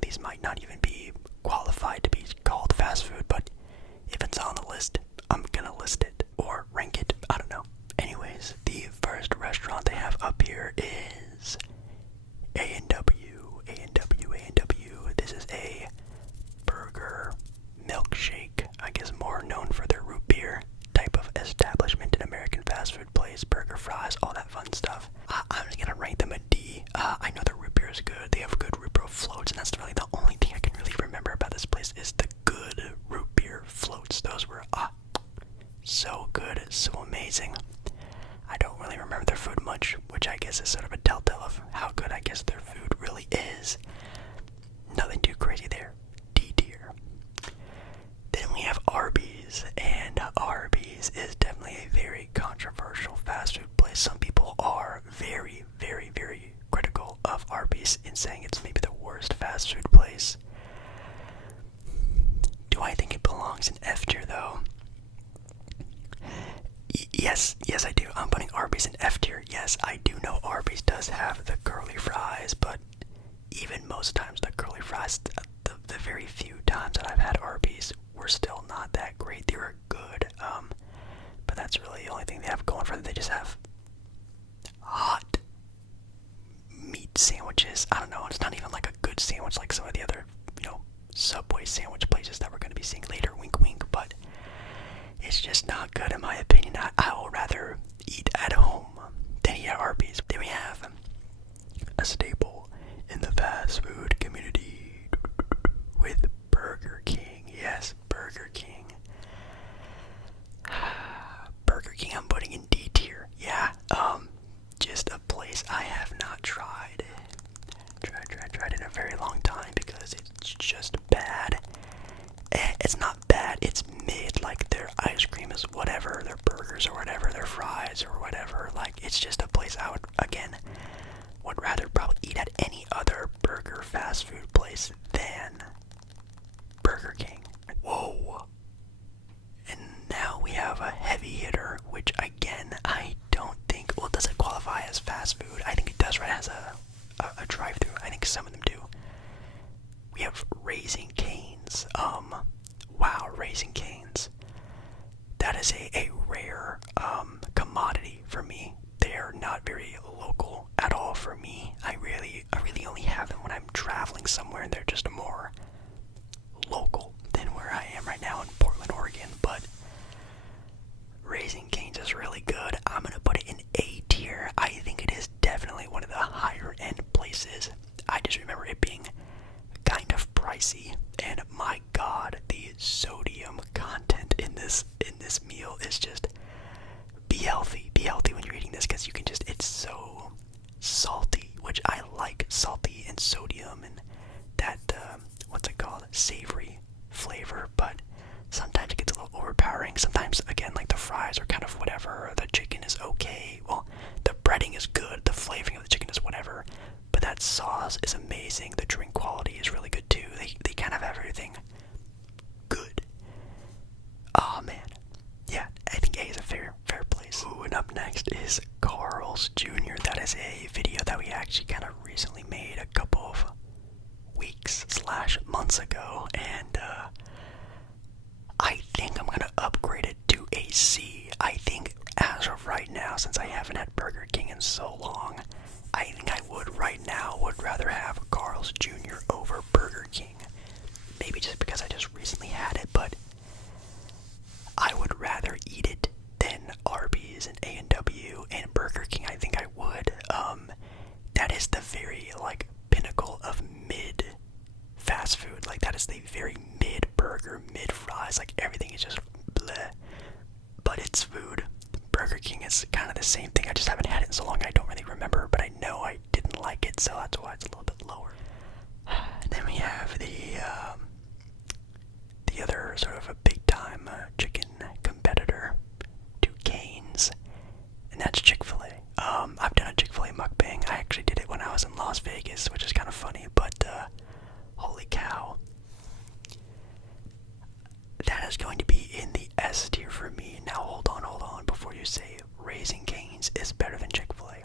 of these might not even be qualified to be called fast food, but if it's on the list, I'm gonna list it or rank it. I don't know. Anyways, the first restaurant they have up here is A&W. A&W, A&W. This is a burger milkshake, I guess more known for their root beer type of establishment, an American fast food place, burger, fries, all that fun stuff. I'm just gonna rank them a D. I know their root beer is good. They have good root beer floats, and that's really the only thing I can really remember about this place is the good root beer floats. Those were so good, so amazing. I don't really remember their food much, which I guess is sort of a telltale of how good I guess their food really is. Nothing too crazy there. D tier. Then we have Arby's, and Arby's is definitely a very controversial fast food place. Some people are very, very, very critical of Arby's in saying it's maybe the worst fast food place. Do I think it belongs in F tier though? Yes, I do. I'm putting Arby's in F tier. Yes, I do know Arby's does have the curly fries, but even most times the curly fries, the very few times that I've had Arby's, were still not that great. They were good, but that's really the only thing they have going for them. They just have hot meat sandwiches. I don't know, it's not even like a good sandwich like some of the other, Subway sandwich places that we're going to be seeing later, wink wink, but it's just not good in my opinion. I will rather eat at home than eat at Arby's. Then we have a staple in the fast food community with Burger King. Yes, Burger King. Burger King I'm putting in D tier. Yeah, just a place I have not tried in a very long time because it's just bad. It's not bad, it's mid. Like, their ice cream is whatever, their burgers or whatever, their fries or whatever. Like, it's just a place I would rather probably eat at any other burger fast food place than Burger King. Whoa. And now we have a heavy hitter, which again, I don't think, well, does it qualify as fast food? I think it does, right, as a drive-thru. I think some of them do. We have Raising Cane's. Wow, Raising Cane's. That is a rare commodity for me. They are not very local at all for me. I really only have them when I'm traveling somewhere, and they're just more local than where I am right now in Portland, Oregon. But Raising Cane's is really good. I'm gonna put it in A tier. I think it is definitely one of the higher end places. I just remember it being kind of pricey, and my god, the sodium content in this meal is just, be healthy when you're eating this, because you can just, it's so salty, which I like salty and sodium and that what's it called, savory flavor, but sometimes it gets a little overpowering. Sometimes, again, like the fries are kind of whatever, the chicken is okay, well, the breading is good, the flavoring of the chicken is whatever, but that sauce is amazing. The drink quality is really good too. They kind of have everything good. Oh man, yeah, I think A is a fair place. Ooh, and up next is Carl's Jr. That is a video that we actually kind of recently made a couple of weeks / months ago, and I think I'm gonna upgrade it to a C. I think as of right now, since I haven't had Burger King in so long, I think I would rather have Carl's Jr. over Burger King. Maybe just because I just recently had it, but I would rather eat it than Arby's and A&W and Burger King. I think I would. That is the very, pinnacle of mid fast food. Like, that is the very mid burger, mid fries. Like, everything is just bleh. But it's food. Burger King is kind of the same thing. I just haven't had it in so long I don't really remember, but I know I didn't like it, so that's why it's a little bit lower. And then we have the other sort of a big time chicken competitor to Cane's, and that's Chick-fil-A. I've done a Chick-fil-A mukbang. I actually did it when I was in Las Vegas, which is kind of funny, but holy cow. That is going to be in the S tier for me. Now hold on, before you say Raising Cane's is better than Chick-fil-A.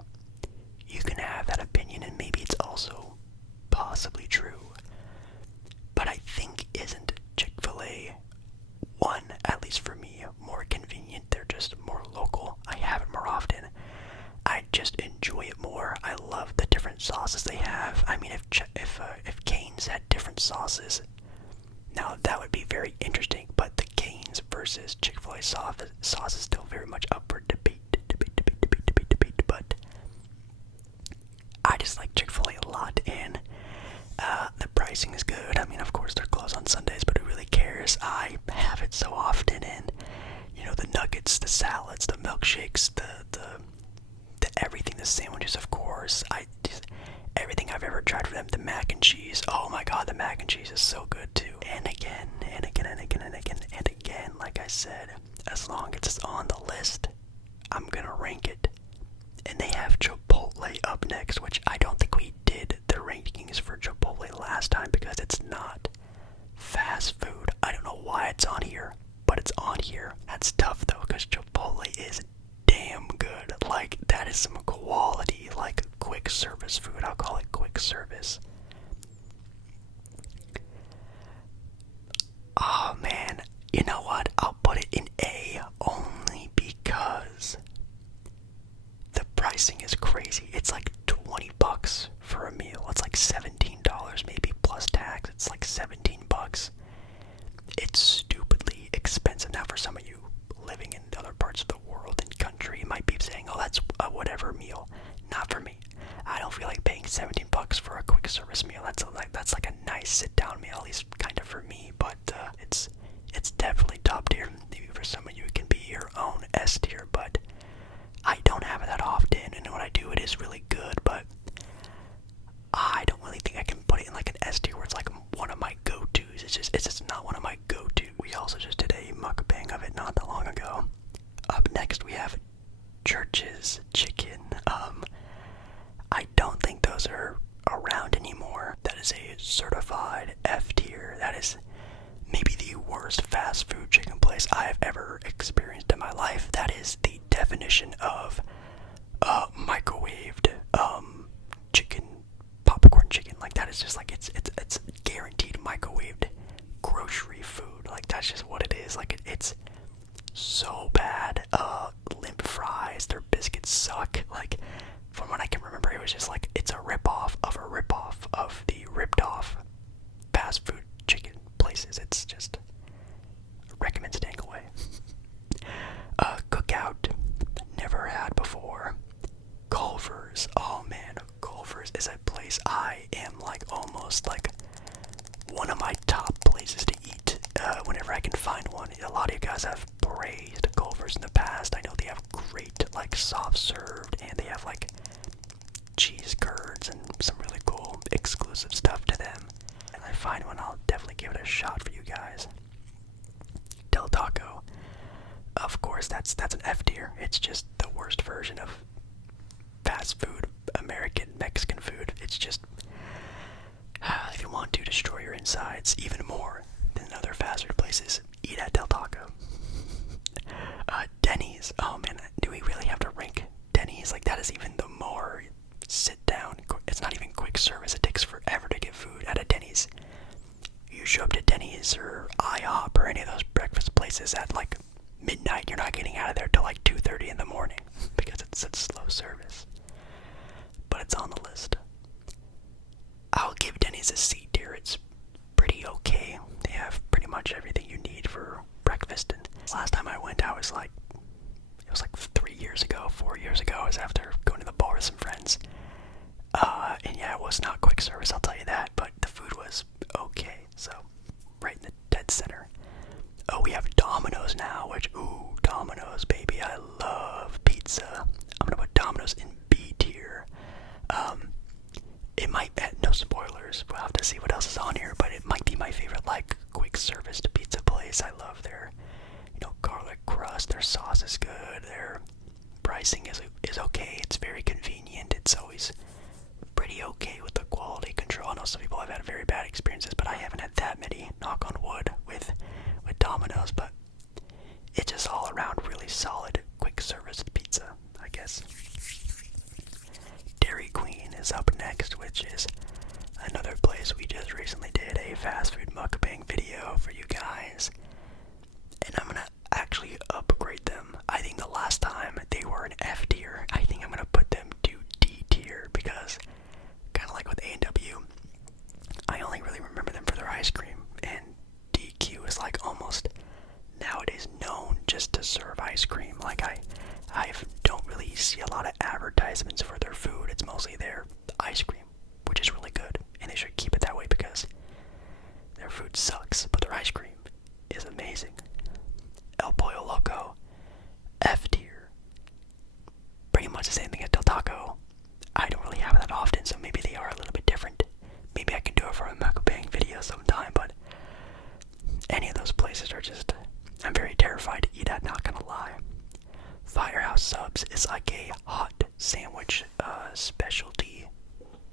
You can have that opinion, and maybe it's also possibly true. sauces. Now that would be very interesting, but the Cane's versus Chick-fil-A sauce is still very much up for debate. But I just like Chick-fil-A a lot, and the pricing is good. I mean, of course they're closed on Sundays, but who really cares? I have it so often, and the nuggets, the salads, the milkshakes, the everything, the sandwiches, of course. Everything I've ever tried from them, the mac and cheese. Oh my god, the mac and cheese is so good too. And again, like I said, as long as it's on the list, I'm gonna rank it. And they have Chipotle up next, which I don't think we did the rankings for Chipotle last time because it's not fast food. I don't know why it's on here, but it's on here. That's tough though, because Chipotle is damn good. Like, that is some quality, like, quick service food. I'll call it quick service. Oh man, you know what? I'll put it in A only because the pricing is crazy. It's like $20 for a meal. It's like $17 maybe plus tax. It's like $17. It's stupidly expensive. Now for some of you living in other parts of the world and country, you might be saying, oh, that's a whatever meal. Not for me. I don't feel like paying $17 for a quick service meal. That's like a nice sit down meal, at least kind of for me. But it's definitely top tier. Maybe for some of you it can be your own S tier, but I don't have it that often, and when I do, it is really good. But I don't really think I can put it in like an S tier where it's like one of my go-tos. It's just not one of my go-to. We also just did a mukbang of it not that long ago. Up next we have Church's Chicken. I don't think those are around anymore. That is a certified F tier. That is maybe the worst fast food chicken place I have ever experienced in my life. That is the definition of microwaved chicken, popcorn chicken. Like, that is just like it's guaranteed microwaved grocery food. Like, that's just what it is. Like, it's so bad. Limp fries, their biscuits suck. Like, from what I can remember, it was just like it's a ripoff of the ripped off fast food chicken places. It's just recommend staying away. Cookout, never had before. Culver's, oh man, Culver's is a place I am like almost like one of my top places to eat whenever I can find one. A lot of you guys have praised Culver's in the past. I know they have great like soft served, and they have like cheese curds and some really cool exclusive stuff to them. And I find one, I'll definitely give it a shot for you guys. Del Taco, of course, that's an F tier. It's just the worst version of fast food, American Mexican food. It's just, if you want to destroy your insides even more than other fast food places, eat at Del Taco. Denny's, oh man, do we really have to rank Denny's? Like, that is even the more sit down. It's not even quick service. It takes forever to get food at a Denny's. You show up to Denny's or IHOP or any of those breakfast places at like midnight, you're not getting out of there till like 2:30 in the morning because it's such slow service. But it's on the list. I'll give Denny's a C tier. It's pretty okay. They have pretty much everything you need for breakfast. And last time I went, it was like 3 years ago, 4 years ago. I was after going to the bar with some friends. And yeah, it was not quick service, I'll tell you that, but the food was okay. So, right in the dead center. Oh, we have Domino's now, which, ooh, Domino's, baby. I love pizza. I'm gonna put Domino's in B tier. It might, no spoilers, we'll have to see what else is on here, but it might be my favorite, like, quick service pizza place. I love their, garlic crust. Their sauce is good. Their pricing is okay. It's very convenient. It's always pretty okay with the quality control. I know some people have had very bad experiences, but I haven't had that many, knock on wood, with Domino's, but it's just all around really solid quick service pizza, I guess. Dairy Queen is up next, which is another place we just recently did a fast food mukbang video for you guys. And I'm gonna actually upgrade them. I think the last time they were an F tier. I think I'm gonna put them to D tier because, kind of like with A&W, I only really remember them for their food sucks, but their ice cream is amazing. El Pollo Loco, F tier. Pretty much the same thing as Del Taco. I don't really have that often, so maybe they are a little bit different. Maybe I can do it for a mukbang video sometime, but any of those places are just, I'm very terrified to eat at, not gonna lie. Firehouse Subs is like a hot sandwich specialty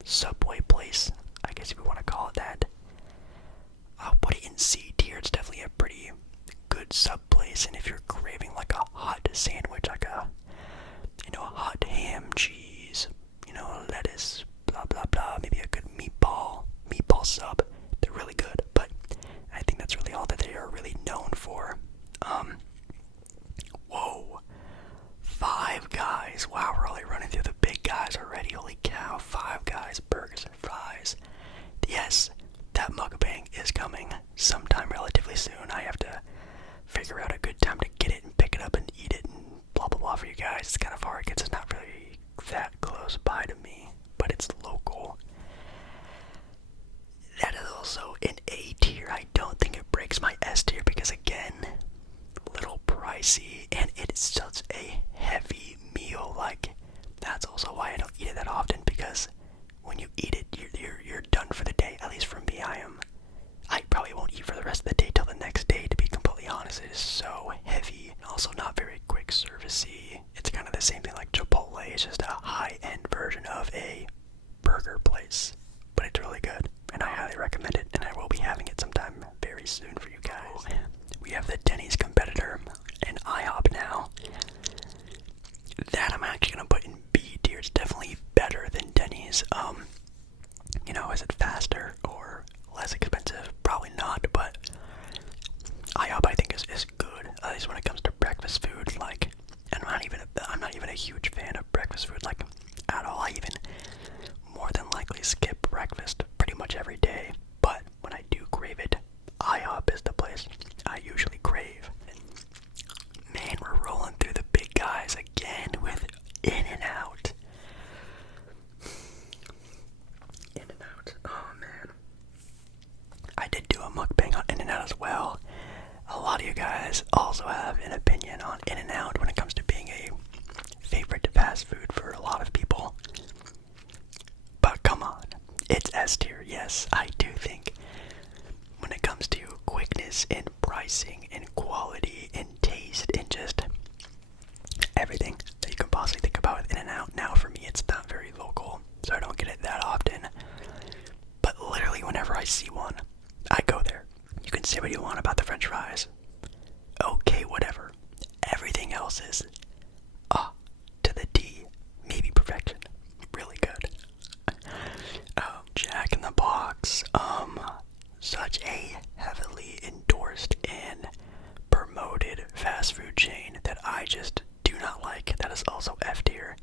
Subway place, I guess if you want to call it that. I'll put it in C tier. It's definitely a pretty good sub place, and if you're craving like a hot sandwich, like a, a hot ham, cheese, lettuce, blah blah blah, maybe a good meatball sub, they're really good, but I think that's really all that they are really known for. Whoa. Five Guys. Wow, we're really running through the big guys already. Holy cow. Five Guys, burgers and fries. Yes, that mukbang is coming sometime relatively soon. I have to figure out a good time to get it and pick it up and eat it and blah blah blah for you guys. It's kind of hard because it's not really that close by to me, but it's local. That is also an A tier. I don't think it breaks my S tier because, again, little pricey, and it's such a heavy meal. Like, that's also why I don't eat it that often, because when you eat it, you're done for the day. At least for me, I probably won't eat for the rest of the day till the next day, to be completely honest. It is so heavy, and also not very quick servicey. It's kind of the same thing like Chipotle. It's just a high-end version of a burger place, but it's really good, and I highly recommend it, and I will be having it sometime very soon for you guys. We have the Denny's competitor, and IHOP now. That I'm actually gonna put in B tier. It's definitely better than Denny's. Is it faster or less expensive? Probably not, but IHOP I think is good. At least when it comes to breakfast food. Like, and I'm not even a huge fan of breakfast food, like, at all. I even more than likely skip breakfast pretty much every day. But when I do crave it, IHOP is the place I usually crave. Man, we're rolling through the big guys again with In-N-Out. In-N-Out, oh man. I did do a mukbang on In-N-Out as well. A lot of you guys also have an opinion on In-N-Out when it comes to being a favorite fast food for a lot of people. But come on, it's S tier. Yes, I do think when it comes to quickness and pricing and quality and taste and just everything that you can possibly think about with In-N-Out. Now for me, it's not very local, so I don't get it that often. But literally whenever I see one, I go there. You can say what you want about the french fries. Okay, whatever. Everything else is to the D, maybe perfection. Really good. Jack in the Box, such a heavily endorsed and promoted fast food chain that I just do not like. That is also F tier.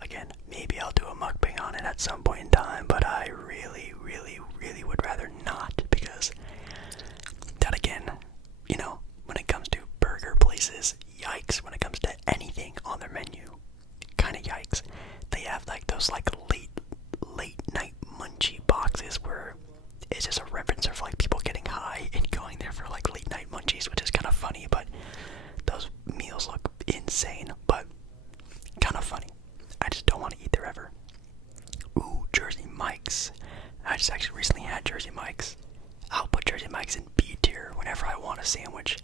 Again, maybe I'll do a mukbang on it at some point in time, but I really, really, really would rather not, because that, again, when it comes to burger places, yikes. When it comes to anything on their menu, kind of yikes. They have like those like late night munchie boxes where it's just a reference of like people getting high and going there for like late night munchies, which is kind of funny, but those meals look insane, but kind of funny. I just don't want to eat there ever. Ooh, Jersey Mike's. I just actually recently had Jersey Mike's. I'll put Jersey Mike's in B tier whenever I want a sandwich.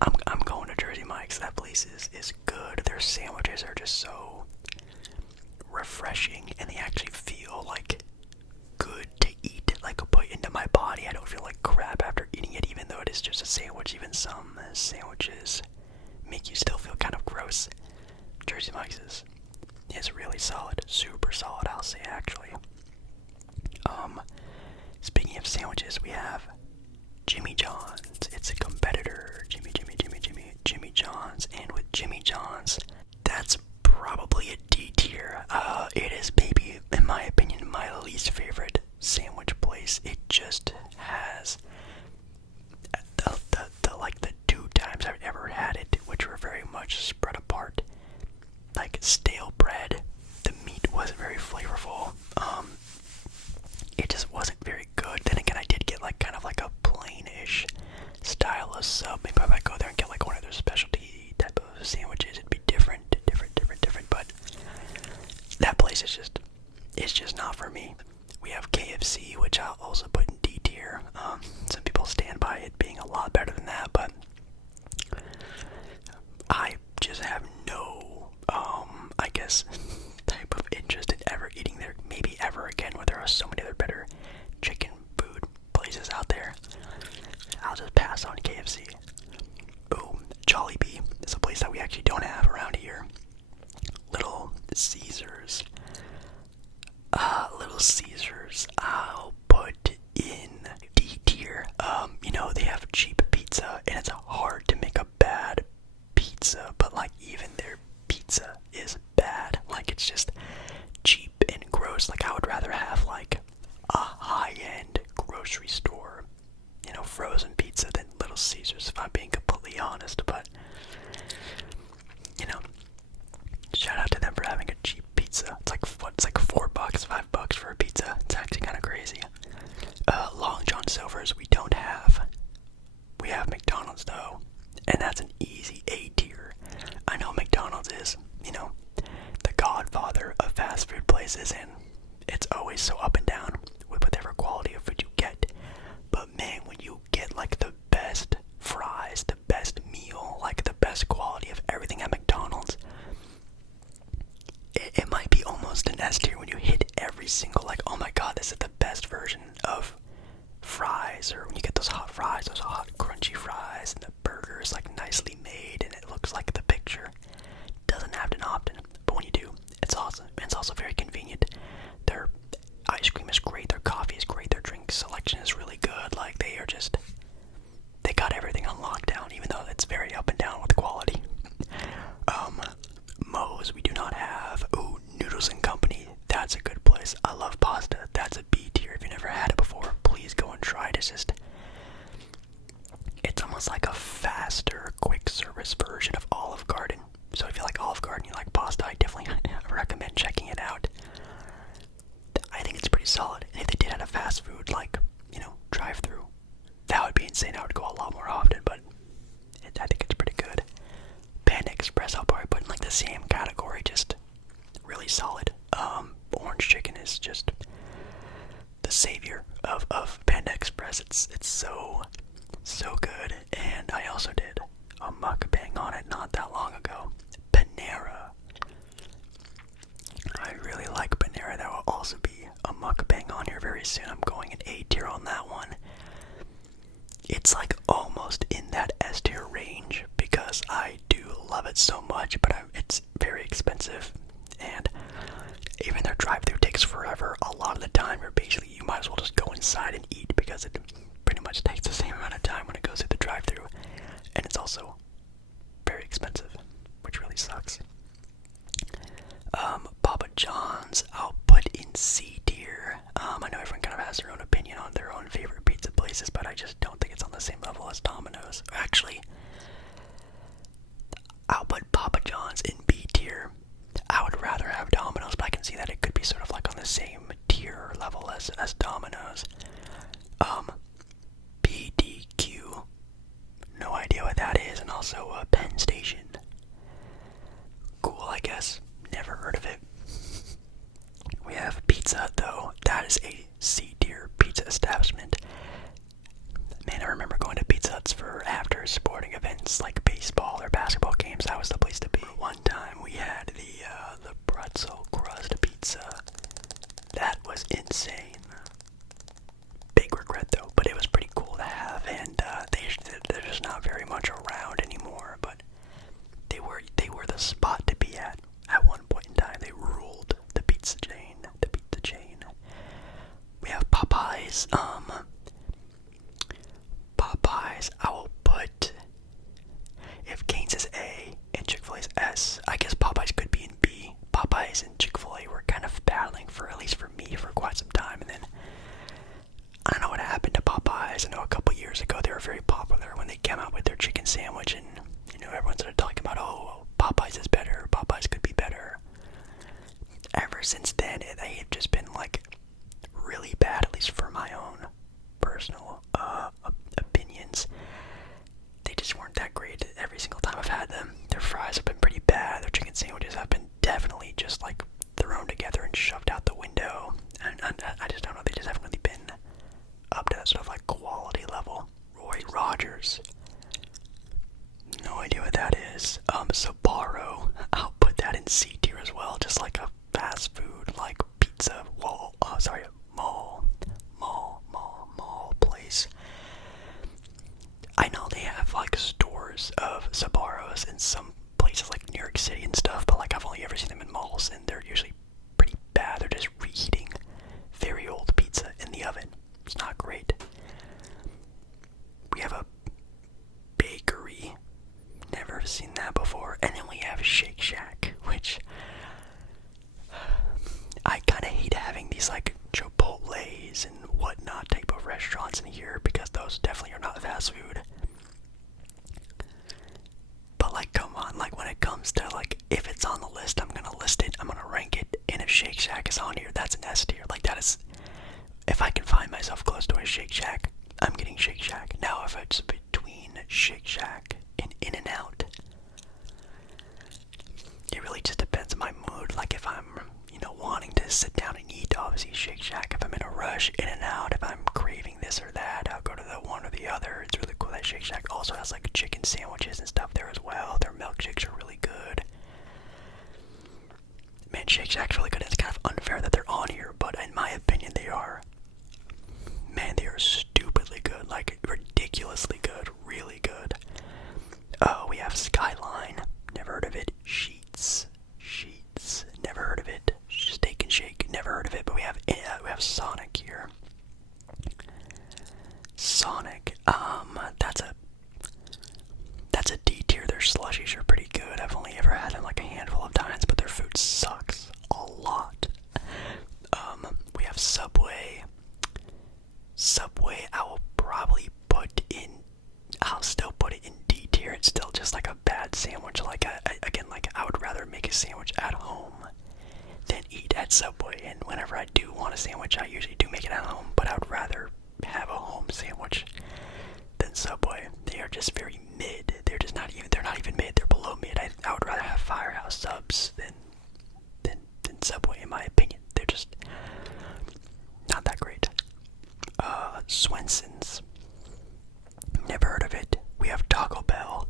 I'm going to Jersey Mike's. That place is good. Their sandwiches are just so refreshing, and they actually feel like good to eat, like put into my body. I don't feel like crap after eating it, even though it is just a sandwich. Even some sandwiches make you still feel kind of gross. Jersey Mike's is really solid, super solid, I'll say, actually. Speaking of sandwiches, we have Jimmy John's. It's a competitor, Jimmy John's, and with Jimmy John's, that's probably a D tier. It is maybe, in my opinion, my least favorite sandwich place. It just has the 2 times I've ever had it, which were very much spread apart. Like stale bread, the meat wasn't very flavorful. It just wasn't very good. Then again, I did get like kind of like a out there, I'll just pass on KFC. Oh, Jollibee is a place that we actually don't have around here. Little Caesars. Little Caesars, I'll put in D tier. They have cheap pizza, and it's hard to make a bad pizza, but like even their pizza is bad. Like it's just cheap and gross. Like I would rather have like a high-end grocery store, frozen pizza than Little Caesars, if I'm being completely honest. But shout out to them for having a cheap pizza. It's like $4, $5 for a pizza. It's actually kind of crazy. Long John Silver's we don't have. We have McDonald's though, and that's an easy A tier. I know McDonald's is, the godfather of fast food places, and it's always so up and down with whatever quality of food you get. But man, when you get like the best fries, the best meal, like the best quality of everything at McDonald's, it might be almost an S tier when you hit every single, like, oh my god, this is the best version of fries, or when you get those hot fries, those hot crunchy fries, and the burger is like nicely made, and it looks like the picture. Doesn't happen often, but when you do, it's awesome. And it's also very convenient. Their ice cream is great, their coffee is great, their drink selection is really good. Like they got everything on lockdown, even though it's very up and down with quality. Moe's we do not have. Ooh, Noodles and Company, that's a good place. I love pasta. That's a B tier. If you never had it before, please go and try it. It's almost like a faster, quick service version of Olive Garden. So if you like Olive Garden, you like pasta, I definitely recommend checking it out. I think it's pretty solid. And if they did have a fast food, drive-through, that would be insane. I would go a lot more often, but I think it's pretty good. Panda Express, I'll probably put in like the same category, just really solid. Orange chicken is just the savior of Panda Express. It's so good. And I also did a mukbang on it not that long ago. Panera. I really like Panera. That will also be a mukbang on here very soon. I'm going an A tier on that one. It's like almost in that S tier range because I do love it so much, but it's very expensive, and even their drive-thru takes forever. A lot of the time, you might as well just go inside and eat because it pretty much takes the same amount of time when it goes through the drive-thru, and it's also very expensive, which really sucks. Papa John's, I'll put in C tier. I know everyone kind of has their own opinion on their own favorite pizza places, but I just don't think it's on the same level as Domino's. Actually, I'll put Papa John's in B tier. I would rather have Domino's, but I can see that it could be sort of like on the same tier level as Domino's. BDQ, no idea what that is, and also Penn Station. Cool, I guess. Never heard of it. We have Pizza Hut, though. That is a C tier pizza establishment. Man, I remember going to Pizza Huts for after sporting events like baseball or basketball games. That was the place to be. One time we had the pretzel crust pizza. That was insane. Big regret though, but it was pretty cool to have, and they're just not very much around anymore. But they were the spot to be at one point in time. They ruled the pizza chain. We have Popeyes. Popeyes, I will put, if Cane's is A and Chick-fil-A's S, I guess Popeyes could be in B. Popeyes and Chick-fil-A were kind of battling at least for me, for quite some time, and then I don't know what happened to Popeyes. I know a couple years ago they were very popular when they came out with their chicken sandwich, and everyone started talking about, oh, Popeyes is better, Popeyes could be better. Ever since then, they have just been like really bad, at least for my own personal opinions. have like stores of Sbarros in some places like New York City and stuff, but like I've only ever seen them in malls, and they're usually pretty bad. They're just reheating very old pizza in the oven. It's not great. We have a bakery. Never seen that before. And then we have Shake Shack, which I kind of hate having these like Chipotle's and whatnot type of restaurants in here because those definitely are not fast food. But like, come on, like when it comes to like, if it's on the list, I'm gonna list it, I'm gonna rank it, and if Shake Shack is on here, that's an S tier. Like that is, if I can find myself close to a Shake Shack, I'm getting Shake Shack. Now if it's between Shake Shack and In-N-Out, it really just depends on my mood. Like if I'm, wanting to sit down and eat, obviously Shake Shack. If I'm in a rush, In-N-Out. If I'm craving this or that, I'll go to the one or the other. It's really cool that Shake Shack also has like chicken sandwiches and stuff there as well. Their milkshakes are really good. Man, Shake Shack's really good. It's kind of unfair that they're on here, but in my opinion, they are. Man, they are stupidly good. Like, ridiculously good. Really good. We have Skyline. Never heard of it. Sheets. Never heard of it. Steak and Shake. Never heard of it. But we have Sonic here. Sonic. That's a D tier. Their slushies are pretty good. I've only ever had them like a handful of times, but their food sucks a lot. We have Subway. I'll still put it in D tier. It's still just like a bad sandwich. Like I would rather make a sandwich at home than eat at Subway. And whenever I do want a sandwich, I usually do make it at home. But I would rather have a home sandwich than Subway. They are just very mid. They're not even mid. They're below mid. I would rather have Firehouse subs than Subway, in my opinion. They're just not that great. Swenson's. Never heard of it. We have Taco Bell.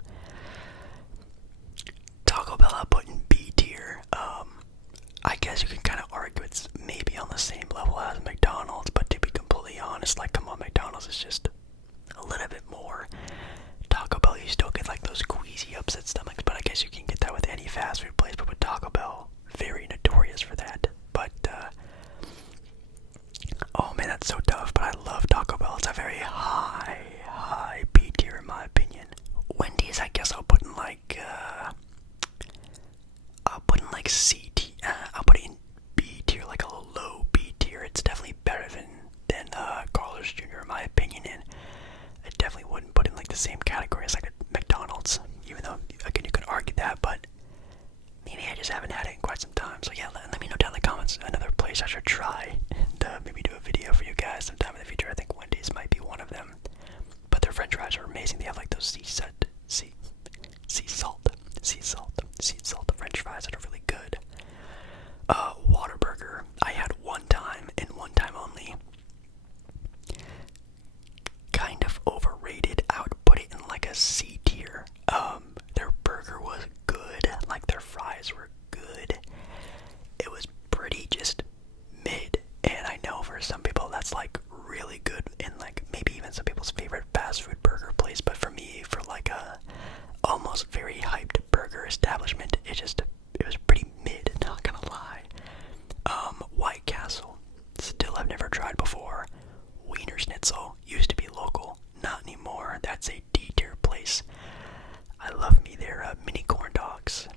Taco Bell I put in B tier. I guess you can kind of argue it's maybe on the same level as McDonald's, but to be completely honest, like, come on, McDonald's is just a little bit more. Taco Bell, you still get like those queasy, upset stomachs, but I guess you can get that with any fast food place, but with Taco Bell, very notorious for that. But, oh man, that's so tough, but I love Taco Bell. It's a very high B tier in my opinion. Wendy's, I guess I'll put in like, C tier. I'll put it in B tier, like a low B tier. It's definitely better than Carl's Jr. in my opinion, and I definitely wouldn't put in like the same category as like a McDonald's, even though again you could argue that, but maybe I just haven't had it in quite some time. So yeah, let me know down in the comments another place I should try, and maybe do a video for you guys sometime in the future. I think Wendy's might be one of them, but their French fries are amazing. They have like those sea salt French fries that are really good. Whataburger, I had one time and one time only. Kind of overrated. I would put it in like a C tier. Their burger was good, like their fries were good. It was pretty just mid, and I know for some people that's like really good, and like maybe even some people's favorite fast food burger place, but for me, for like a almost very hyped burger establishment, it was pretty mid, not gonna lie. White Castle, still I've never tried before. Wiener Schnitzel, used to be local, not anymore. That's a D tier place. I love me their mini corn dogs.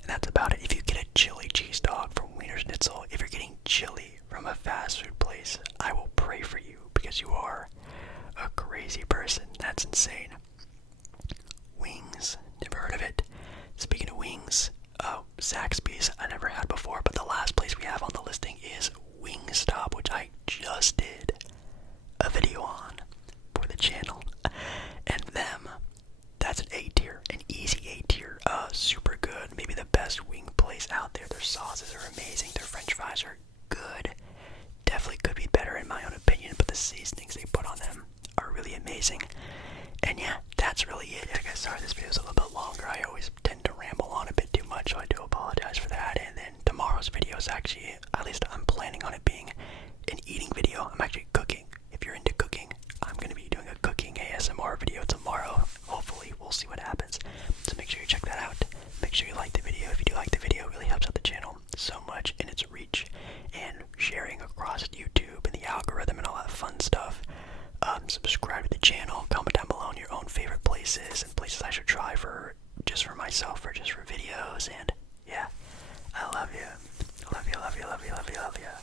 And that's about it. If you get a chili cheese dog from Wiener Schnitzel, if you're getting chili from a fast food place, I will pray for you because you are a crazy person. That's insane. Wings, never heard of it. Speaking of wings, Zaxby's I never had before, but the last place we have on the listing is Wingstop, which I just did a video on for the channel, and that's an A tier, an easy A tier, super good, maybe the best wing place out there. Their sauces are amazing, their French fries are good, definitely could be better in my own opinion, but the seasonings they put on them are really amazing. And yeah, that's really it. I guess sorry this video is a little bit longer. I always tend to ramble on a bit too much, so I do apologize for that. And then tomorrow's video is actually, at least I'm planning on it being an eating video. I'm actually cooking. If you're into cooking, I'm going to be doing a cooking ASMR video tomorrow, hopefully. hopefully. We'll see what happens. So make sure you check that out. Make sure you like the video. If you do like the video, it really helps out the channel so much in its reach and sharing across YouTube and the algorithm and all that fun stuff. Subscribe to the channel. Comment down below on your own favorite places and places I should try for just for myself or just for videos. And yeah, I love you. Love you, love you, love you, love you, love you.